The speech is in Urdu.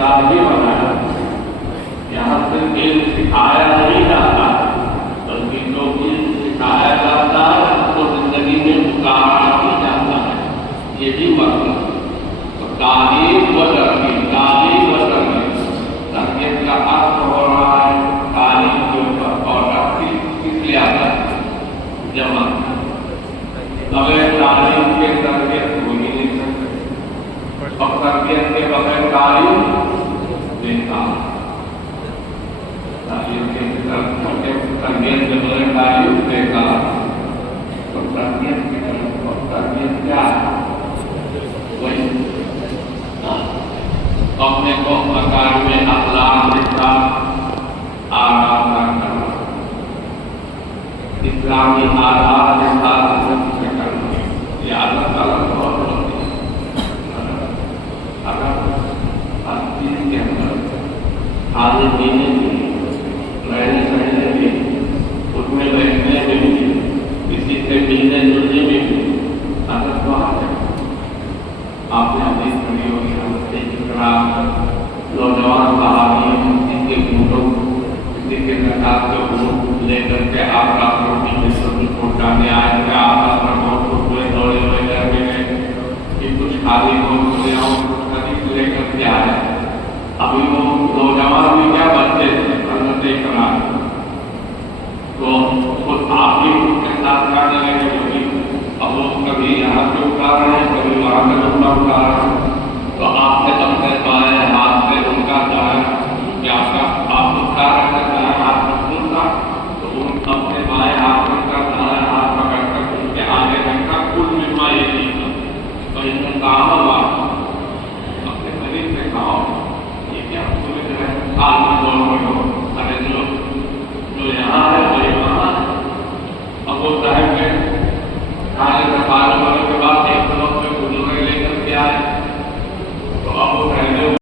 استاد بھی بنایا. یہاں صرف علم سکھایا نہیں جاتا بلکہ جو علم سکھایا جاتا ہے اس کو زندگی میں اتارا بھی جاتا ہے. یہی مطلب تعلیم و تربیت. تعلیم و تربیت تربیت کا ارتھ ہو رہا ہے تعلیم کے اوپر. اور تربیت کس لیے آتا ہے؟ جمع. بغیر تعلیم کے تربیت ہو ہی نہیں سکتے اور تربیت کے بغیر تعلیم بیکار. تعلیم کے تربیت کے بغیر تعلیم بیکار. تو تربیت کی طرف اور تربیت کیا ہے؟ وہی اپنے کو مکارم اخلاق کے ساتھ آگاہ کرنا. اسلامی آداب کے ساتھ کرنا. یہ عادت الگ بہت ہوتی ہے. اگر ہر چیز کے اندر کھانے پینے میں رہنے سہنے میں اٹھنے بیٹھنے میں بھی کسی سے ملنے جلنے میں بھی عادت تو آ جائے. آپ نے حدیث پڑھی ہوگی نوجوان صحابی کسی کے گھوٹوں کسی کے زکات کے گھوٹ لے کر کے آپ کا روٹی میں سبزی پہنچانے آئے تھے. آپ اپنا بہت ہوئے دوڑے ہوئے گھر میں گئے کہ کچھ خالی بہت لے آؤ کچھ حدیث لے کر کے آئے. ابھی وہ نوجوان بھی کیا بچے تھے حضرت اکرام. تو اس کو آپ بھی ان کے ساتھ کھانے لگے ہوگی. اب وہ کبھی یہاں سے اٹھا رہے ہیں کبھی وہاں سے اٹھا رہے ہیں. تو آپ نے اپنے بائیں ہاتھ سے ان کا دائیں کیا آپ اٹھا رہے ہیں دائیں ہاتھ مضبوط تھا تو ان اپنے بائیں ہاتھ کا دائیں ہاتھ پکڑ کر ان کے آگے رکھا. کل مما یہ نہیں تھا تو ان میں کام ہوا اپنے قریب سے کھاؤ. یہ کیا سمجھ رہے ہیں سال میں 2 روپے